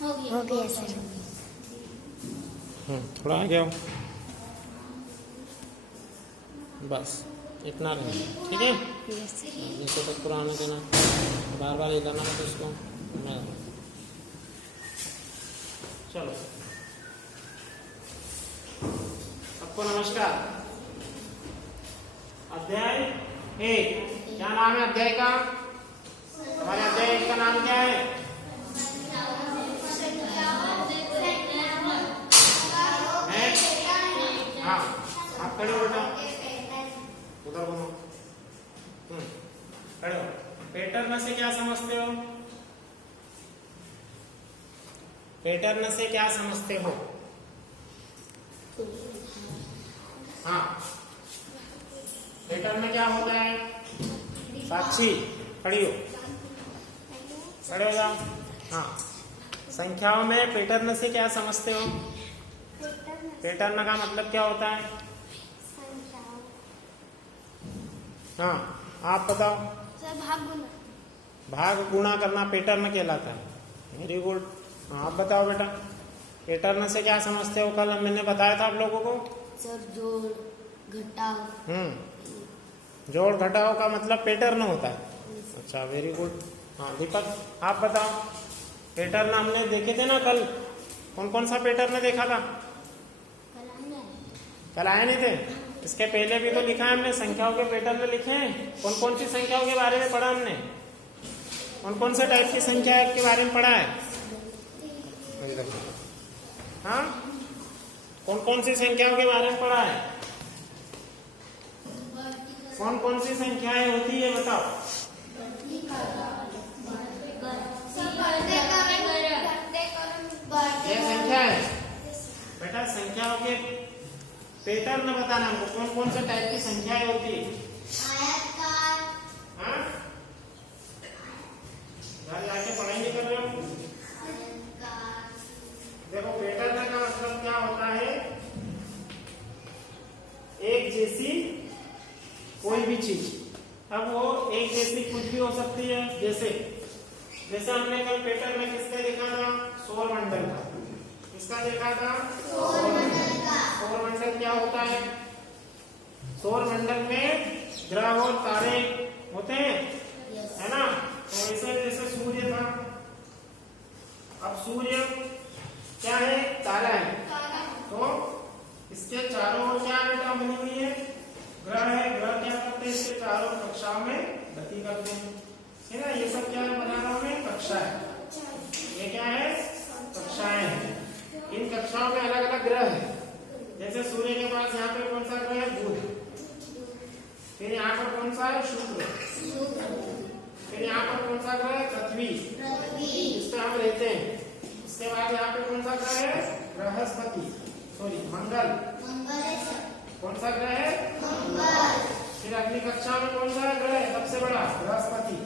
हो गया सर। थोड़ा आगे आओ, बस इतना रहेगा, ठीक है। नीचे तक पूरा आने देना, बार बार हिलाना मत उसको। चलो, सबको नमस्कार। अध्याय 1, क्या नाम है अध्याय का? हमारे अध्याय 1 का नाम क्या है? हाँ, आप खड़े हो बेटा, उधर घूमो। खड़े हो। पैटर्न से क्या समझते हो? पैटर्न से क्या समझते हो? हाँ, पैटर्न में क्या होता है? साक्षी खड़ी हो, खड़े हो जाओ। हाँ, संख्याओं में पैटर्न से क्या समझते हो? पैटर्न का मतलब क्या होता है? हाँ, आप बताओ। भाग गुणा करना पैटर्न कहलाता है। Very good. आप बताओ बेटा, पैटर्न से क्या समझते हो? कल मैंने बताया था आप लोगों को सर, जोड़ घटाव। जोड़ घटाव का मतलब पैटर्न होता है। अच्छा, वेरी गुड। हाँ दीपक, आप बताओ। पैटर्न हमने देखे थे ना कल, कौन कौन सा पैटर्न देखा था? कल आए नहीं थे? इसके पहले भी तो लिखा है हमने, संख्याओं के पैटर्न लिखे हैं। कौन कौन सी संख्याओं के बारे में पढ़ा हमने? कौन कौन से टाइप की संख्या के बारे में पढ़ा है? हाँ, कौन कौन सी संख्याओं के बारे में पढ़ा है? कौन कौन सी संख्याएं होती है बताओ? ये संख्या है बेटा। संख्याओं के पैटर्न बताना हमको, कौन कौन से टाइप की संख्याएं होती है? हाँ, घर जाके पढ़ाई नहीं कर रहे हो? देखो, पैटर्न का मतलब क्या होता है? एक जैसी कोई भी चीज। अब वो एक जैसी कुछ भी हो सकती है। जैसे हमने कल पैटर्न में किसका देखा था? सौर मंडल का। किसका देखा था? सौर मंडल का। सौर मंडल क्या होता है? सौर मंडल में ग्रह और तारे होते हैं, है ना? तो ऐसे जैसे सूर्य था। अब सूर्य क्या है? तारा है। तो इसके चारों ओर क्या बेटा बनी हुई है? ग्रह है। ग्रह क्या करते हैं? इसके चारों कक्षाओं में गति करते हैं, है ना? ये सब क्या है बना रहा हूं मैं? कक्षा है। ये क्या है? कक्षाएं हैं। इन कक्षाओं में अलग अलग ग्रह है। जैसे सूर्य के पास यहाँ पे कौन सा ग्रह है? बुध। फिर यहाँ पर कौन सा है? शुक्र। फिर यहाँ पर कौन सा ग्रह है? पृथ्वी, इस पे हम रहते हैं। इसके बाद यहाँ पे कौन सा ग्रह है? बृहस्पति, सॉरी मंगल। कौन सा ग्रह है? मंगल। फिर अगली कक्षा में कौन सा ग्रह है सबसे बड़ा? बृहस्पति।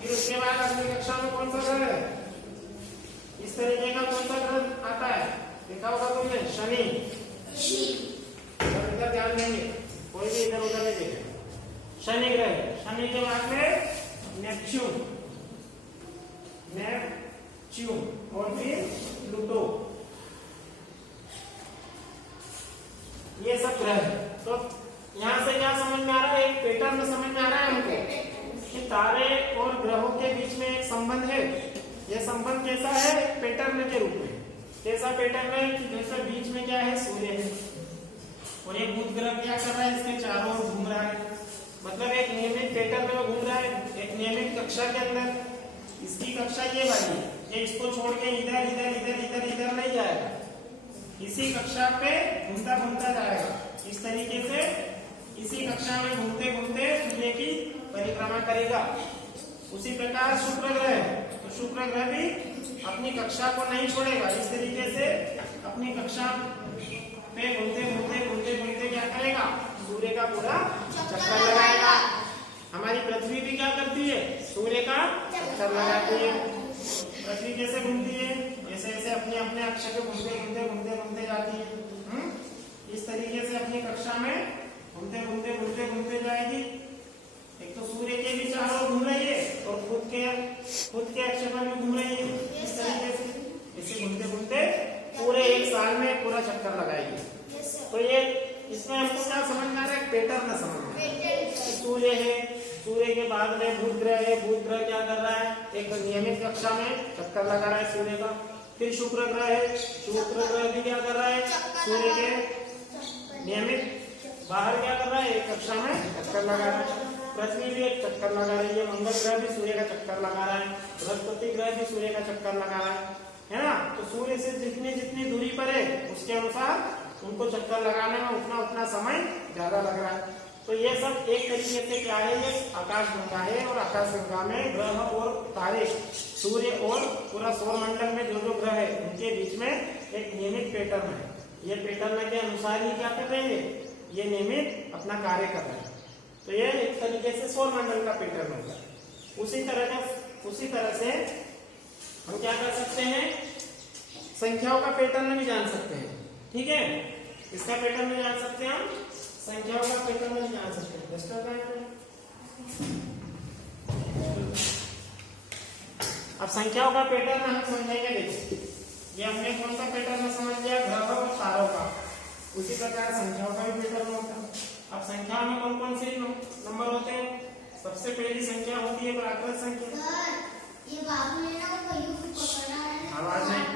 फिर उसके बाद अगली कक्षा में कौन सा ग्रह है? इस तरीके का कौन सा ग्रह आता है? देखा होगा तुमने, शनि। इधर ध्यान देंगे, कोई भी इधर उधर नहीं देखे। शनि ग्रह है। शनि के बाद में नेपच्यून और फिर प्लूटो। ये सब ग्रह है। तो यहाँ से क्या समझ में आ रहा है? एक पैटर्न समझ में आ रहा है हमको कि तारे और ग्रहों के बीच में एक संबंध है। यह संबंध कैसा है? पैटर्न के रूप में। कैसा पैटर्न है? जैसे बीच में क्या है? सूर्य है, और ये बुध ग्रह क्या कर रहा है? इसके चारों ओर घूम रहा है। मतलब एक नियमित पैटर्न में घूम रहा है, एक नियमित कक्षा के अंदर। इसकी कक्षा ये वाली है, ये इसको छोड़ के इधर इधर इधर इधर इधर नहीं जाएगा। इसी कक्षा पे घूमता घूमता जाएगा। इस तरीके से इसी कक्षा में घूमते घूमते सूर्य की परिक्रमा करेगा। उसी प्रकार शुक्र ग्रह है, तो शुक्र ग्रह भी अपनी कक्षा को नहीं छोड़ेगा। इस तरीके से अपनी कक्षा पे घूमते घूमते घूमते घूमते क्या करेगा? सूर्य का पूरा चक्कर लगाएगा। हमारी पृथ्वी भी क्या करती है? सूर्य का चक्कर लगाती है। पृथ्वी कैसे घूमती है? ऐसे ऐसे अपने अपने अक्ष पे घूमते घूमते घूमते घूमते जाती है। इस तरीके से अपनी कक्षा में घूमते घूमते घूमते घूमते जाएगी। एक तो सूर्य के भी चारों घूम रही है और खुद खुद के अक्षर में घूम रही है इस तरीके से। इसे घूमते घूमते पूरे एक साल में पूरा चक्कर लगाएगी। तो ये इसमें हमको क्या समझ में आ रहा है, पैटर्न समझ में आ रहा है। सूर्य है, सूर्य के बाद में बुध ग्रह है, बुध ग्रह क्या कर रहा है, एक नियमित कक्षा में चक्कर लगा रहा है सूर्य का। फिर शुक्र ग्रह है, शुक्र ग्रह भी क्या कर रहा है, सूर्य के नियमित बाहर क्या कर रहा है, एक कक्षा में चक्कर लगा रहा है। पृथ्वी भी एक चक्कर लगा रही है, मंगल ग्रह भी सूर्य का चक्कर लगा रहा है, बृहस्पति ग्रह भी सूर्य का चक्कर लगा रहा है ना। तो सूर्य से जितनी जितनी दूरी पर है उसके अनुसार उनको चक्कर लगाने में उतना उतना समय ज्यादा लग रहा है। तो ये सब एक तरीके से क्या है, ये आकाशगंगा है। और आकाशगंगा में ग्रह और तारे, सूर्य और पूरा सौर मंडल में जो जो ग्रह है उनके बीच में एक नियमित पैटर्न है। ये पैटर्न के अनुसार ही क्या कर रहे हैं, ये नियमित अपना कार्य कर रहे हैं। तो ये एक तरीके से सौर मंडल का पैटर्न होगा। उसी तरह से हम क्या कर सकते हैं, संख्याओं का पैटर्न भी जान सकते हैं। ठीक है, इसका पैटर्न भी जान सकते हैं, हम संख्याओं का पैटर्न भी जान सकते हैं। अब संख्याओं का पैटर्न हम समझेंगे। देखो ये हमने कौन सा पैटर्न समझ लिया, ग्रह और तारों का। उसी प्रकार संख्याओं का भी पैटर्न होता है। अब संख्या में कौन कौन से नंबर होते हैं, सबसे पहली संख्या होती है प्राकृत संख्या। ये बाबू ने ना वो कहीं भी पकड़ा है, आवाज नहीं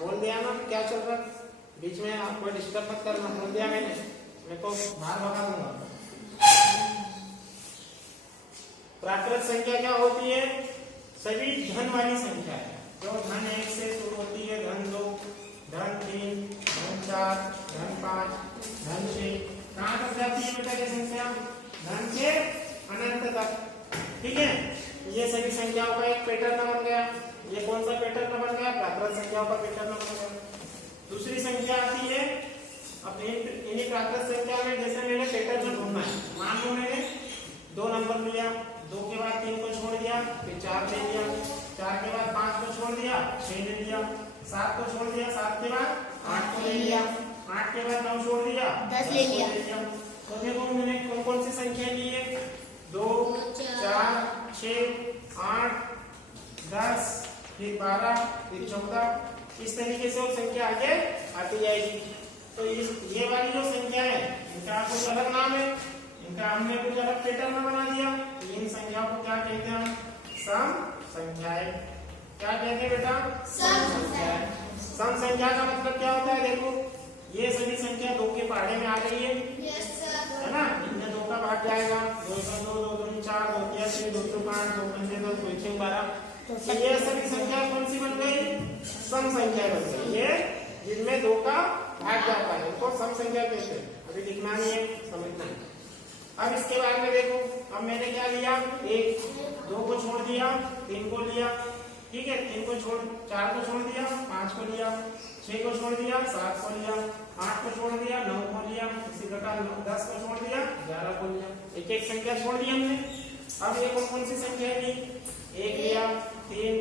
बोल दिया ना, क्या चल रहा है बीच में, आप कोई डिस्टर्ब मत करना। बोल दिया मैंने, मैं तो बाहर भगा दूंगा। प्राकृत संख्या क्या होती है, सभी धन वाली संख्या है। जो धन 1 से शुरू होती है, धन 2, धन 3, धन 4, धन 5, धन 6, कहाँ तक जाती है बेटा ये संख्या, धन से अनंत तक। ठीक है, ये सभी संख्याओं का एक पैटर्न बन गया। ये कौन सा पैटर्न बन गया, प्राकृत संख्याओं का पैटर्न बन गया। दूसरी संख्या आती है, अब इन्हीं प्राकृत संख्या में जैसे मैंने पैटर्न ढूंढना है। मान लो मैंने 2 नंबर लिया, 2 के बाद 3 को छोड़ दिया, फिर 4 ले लिया, 4 के बाद 5 को छोड़ दिया, 6 ले लिया, 7 को छोड़ दिया, 7 के बाद 8 को ले लिया, 8 के बाद 9 छोड़ दिया, 10 ले लिया। तो देखो मैंने कौन कौन सी संख्या ली है, 2, 4, 6, 8, 10, फिर 12, फिर 14। इस तरीके से वो संख्या आगे आती जाएगी। तो ये वाली जो संख्या है इनका कुछ अलग नाम है, इनका हमने कुछ अलग पैटर्न बना दिया। तो इन संख्याओं को क्या कहते हैं, सम संख्याएं। क्या कहते हैं बेटा, सम संख्याएं। सम संख्या का मतलब क्या होता है, देखो ये सभी संख्या 2 के पहाड़े में आ गई है ना। इनमें 2 का भाग जाएगा, 2 का 2, 2 दूनी 4, 2 तिया 6, 2 चौक 8, 2 पंजे 2, 2 छह 12। तो ये सभी संख्या कौन सी बन गई, सम संख्या बन गई। ये जिनमें 2 का भाग जाता है उनको सम संख्या कहते हैं। अभी लिखना नहीं है, समझना है। अब इसके बाद में देखो, अब मैंने क्या लिया, 1, 2 को छोड़ दिया, 3 को लिया। ठीक है, 3 को छोड़, 4 को छोड़ दिया, 5 को लिया, 6 को छोड़ दिया, 7 को लिया, 8 को छोड़ दिया, 9 को लिया, इसी प्रकार 10 को छोड़ दिया, 11 को लिया। एक एक संख्या छोड़ दी हमने। अब ये कौन सी संख्या ली, 1 लिया, 3,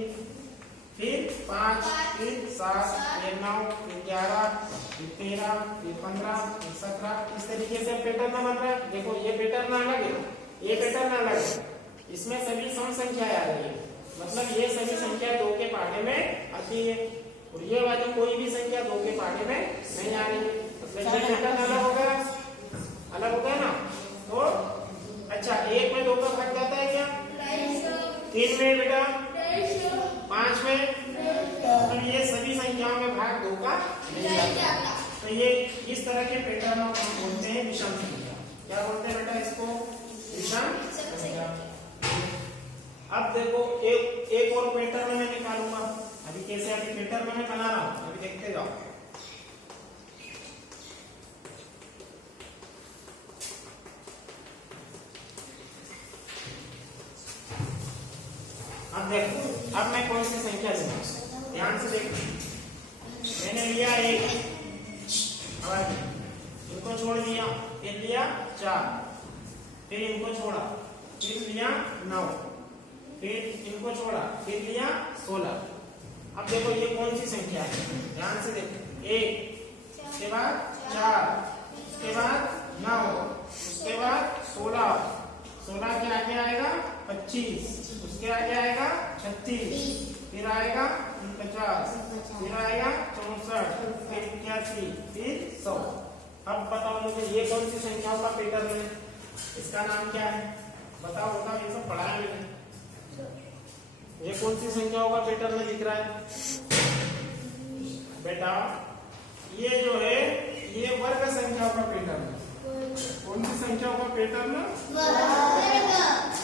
फिर 5, फिर 7, फिर 9, फिर 11, फिर 13, फिर 15, फिर 17। इस तरीके से पैटर्न बन रहा है। देखो ये पैटर्न अलग है, ये पैटर्न अलग है। इसमें सभी सम संख्याएं आ रही है, मतलब ये सभी संख्या 2 के पहाड़े में आती है और ये वाली कोई भी संख्या 2 के पहाड़े में नहीं आ रही है। मतलब ये पैटर्न अलग हो गया, अलग हो गया ना। तो अच्छा, 1 में 2 का भाग जाता है क्या, 3 में बेटा, 5 में, तो ये सभी संख्याओं में भाग 2 का नहीं जाता। तो ये इस तरह के पैटर्न को हम बोलते हैं विषम संख्या। क्या बोलते हैं बेटा इसको, विषम संख्या। अब देखो एक और पैटर्न मैं निकालूंगा। अभी कैसे, अभी पैटर्न मैं बना रहा हूं, अभी देखते जाओ। अब देखो, अब मैं कौन सी संख्या लूंगा, ध्यान से देखो। मैंने लिया 1, इनको छोड़ दिया, फिर लिया 4, फिर इनको छोड़ा, फिर लिया 9, फिर इनको छोड़ा, फिर लिया 16। अब देखो ये कौन सी संख्या है, ध्यान से देखो। 1, उसके बाद 4, उसके बाद 9, उसके बाद 16, 16 के आगे आएगा 25, उसके आगे आएगा 36, फिर आएगा 49, फिर आएगा 64, फिर 81, फिर 100। अब बताओ मुझे ये कौन सी संख्याओं का पैटर्न है, इसका नाम क्या है? बताओ बताओ, ये सब पढ़ा है मैंने। ये कौन सी संख्याओं का पैटर्न दिख रहा है बेटा? ये जो है ये वर्ग संख्याओं का पैटर्न है। कौन सी संख्याओं का पैटर्न?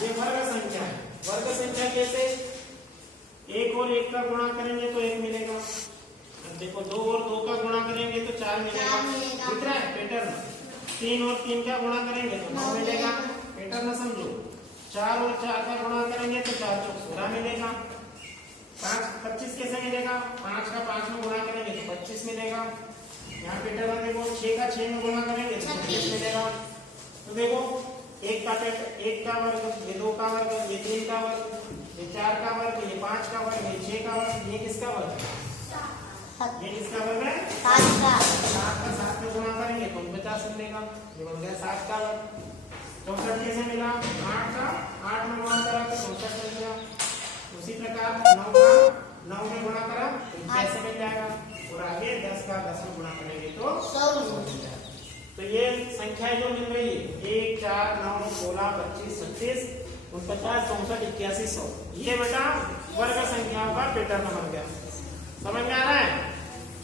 ये वर्ग संख्या है। वर्ग संख्या कैसे? 1 और 1 का गुणा करेंगे तो 1 मिलेगा। अब देखो 2 और 2 का गुणा करेंगे तो 4 मिलेगा। दिख रहा है पैटर्न? 3 और 3 का गुणा करेंगे तो 9 मिलेगा। पैटर्न समझो। 4 और 4 का गुणा करेंगे तो 4 चौक 16 मिलेगा। 25 कैसे मिलेगा? 5 का 5 में गुणा करेंगे तो 25 मिलेगा। यहाँ पैटर्न देखो, 6 का 6 में गुणा करेंगे तो 26 मिलेगा। तो देखो 1 का वर्ग, ये 2 का वर्ग, ये 3 का वर्ग, ये 4 का वर्ग, ये 5 का वर्ग, ये 6 का वर्ग, ये किसका वर्ग? ये किसका वर्ग है? 7 का। 7 का 7 में गुणा करेंगे तो 49 मिलेगा। ये बन गया 7 का वर्ग। 64 कैसे मिला? 8 का 8 में गुणा करा तो 64 मिल गया। उसी प्रकार 9 का 9 में गुणा करा तो 81 मिल जाएगा। और आगे 10 का 10 में गुणा करेंगे तो 100 मिल जाएगा। तो ये संख्याएं जो मिल रही है 1, 4, 9, 16, 25, 36, 49, 64, 81, 100, ये बेटा वर्ग संख्याओं का पैटर्न बन गया। समझ में आ रहा है?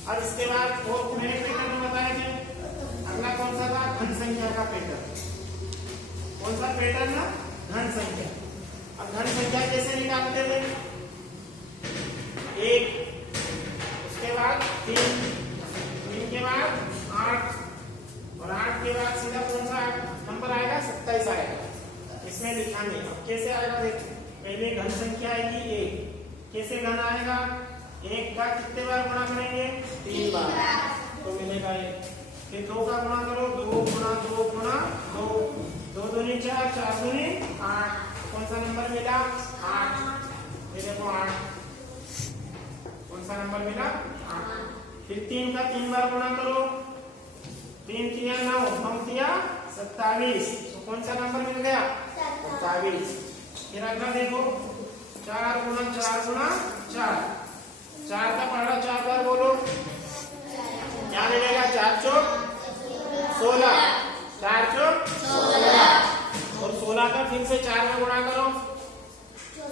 अब इसके बाद और मैंने पैटर्न बताए थे। अगला कौन सा था? धन संख्या का पैटर्न। कौन सा पैटर्न? धन संख्या। अब धन संख्या कैसे निकालते थे? 1, उसके बाद 3, 3 के बाद 8, और 8 के बाद सीधा कौन सा नंबर आएगा? 27 आएगा। इसमें लिखा नहीं। अब कैसे आएगा देखो। पहले घन संख्या आएगी 1। कैसे घन आएगा? 1 का कितने बार गुणा करेंगे? 3 बार, तो मिलेगा 1। फिर 2 का गुणा करो, 2 गुणा 2 गुणा 2, 2 दूनी 4, 4 दूनी 8, कौन सा नंबर मिला? 8। ये देखो 8, कौन सा नंबर मिला? 8। फिर 3 का 3 बार गुणा करो, 3 3 9, 9 3 27, तो कौन सा नंबर मिल गया? 27। फिर अगला देखो 4 गुणा 4 गुणा 4, 4 का पहाड़ा 4 बार बोलो, क्या मिलेगा? 4 चौक 16, 4 चौक 16, और 16 का फिर से 4 में गुणा करो,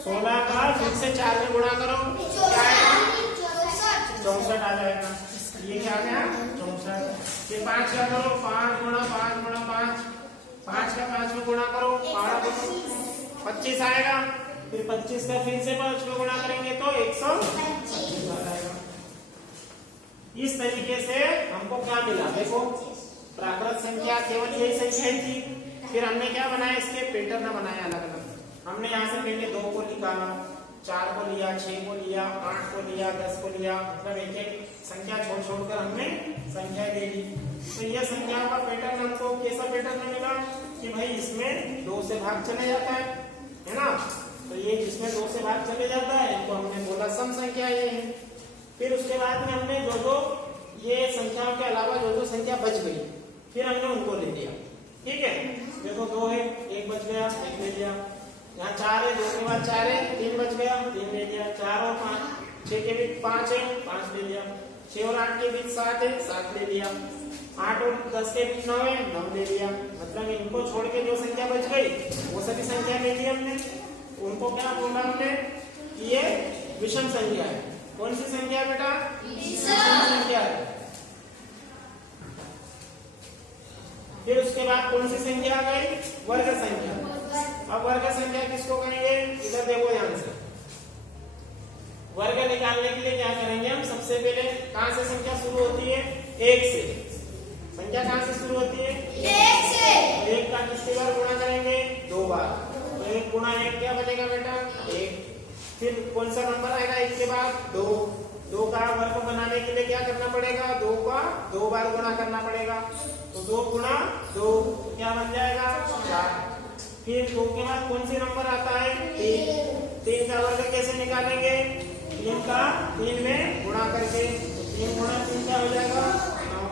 16 का फिर से 4 में गुणा करो, क्या आएगा? 64 आ जाएगा। ये क्या आ गया? 64। फिर 5 का करो, 5 गुणा 5 गुणा 5, 5 का 5 में गुणा करो, 25 आएगा। फिर 25 का फिर से 5 में गुणा करेंगे तो 125 आ जाएगा। इस तरीके से हमको क्या मिला? देखो प्राकृत संख्या केवल यही संख्या ही थी। फिर हमने क्या बनाया? इसके पैटर्न बनाया अलग अलग। हमने यहाँ से पहले 2 को निकाला, 4 को लिया, 6 को लिया, 8 को लिया, 10 को लिया, मतलब एक एक संख्या छोड़ छोड़कर हमने संख्या दे दी। तो यह संख्या का पैटर्न हमको कैसा पैटर्न मिला कि भाई इसमें 2 से भाग चले जाता है ना? तो ये जिसमें 2 से भाग चले जाता है तो हमने बोला सम संख्या ये है। फिर उसके बाद में हमने जो ये संख्याओं के अलावा जो संख्या बच गई फिर हमने उनको ले लिया। ठीक है, देखो 2 है, 1 बच गया, 1 ले लिया। यहाँ 4 है, 2 के बाद 4 है, 3 बच गया, 3 ले लिया। 4 और 5, 6 के बीच 5 है, 5 ले लिया। 6 और 8 के बीच 7 है, 7 ले लिया। 8 और 10 के बीच 9 है, 9 ले लिया। मतलब इनको छोड़ के जो संख्या बच गई वो सभी संख्या ले ली हमने। उनको क्या बोला हमने कि ये विषम संख्या है। कौन सी संख्या है बेटा? विषम संख्या है। फिर उसके बाद कौन सी संख्या आ गई? वर्ग संख्या। अब वर्ग संख्या किसको कहेंगे? इधर देखो ध्यान से। वर्ग निकालने के लिए क्या करेंगे हम? सबसे पहले कहां से संख्या शुरू होती है? 1 से। संख्या कहां से शुरू होती है? 1 से। 1 का कितनी बार गुणा करेंगे? 2 बार। तो 1 गुणा 1 क्या बनेगा बेटा? 1। फिर कौन सा नंबर आएगा 1 के बाद? 2। 2 का वर्ग बनाने के लिए क्या करना पड़ेगा? 2 का 2 बार गुणा करना पड़ेगा। तो 2 गुणा 2 क्या बन जाएगा? 4। फिर 2 के बाद कौन सी नंबर आता है? 3। 3 का वर्ग कैसे निकालेंगे? 3 का 3 में गुणा करके। 3 गुणा 3 क्या हो जाएगा? 9।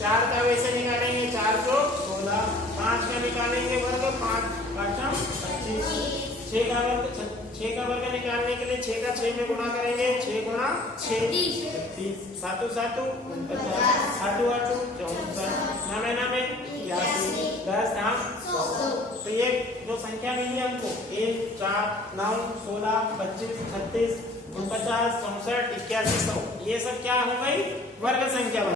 4 का वैसे निकालेंगे, 4 चौक 16। 5 का निकालेंगे वर्ग, 5 5 25। 6 का वर्ग निकालने के लिए 6 का 6 में गुणा करेंगे। 6 गुणा 6 30, 7 7 49, 8 8 54, 9 9 81, 10 10 तो ये जो संख्या मिली है हमको 1 4 9 16 25 36 49 64 81 100 ये सब क्या हो गई वर्ग संख्या।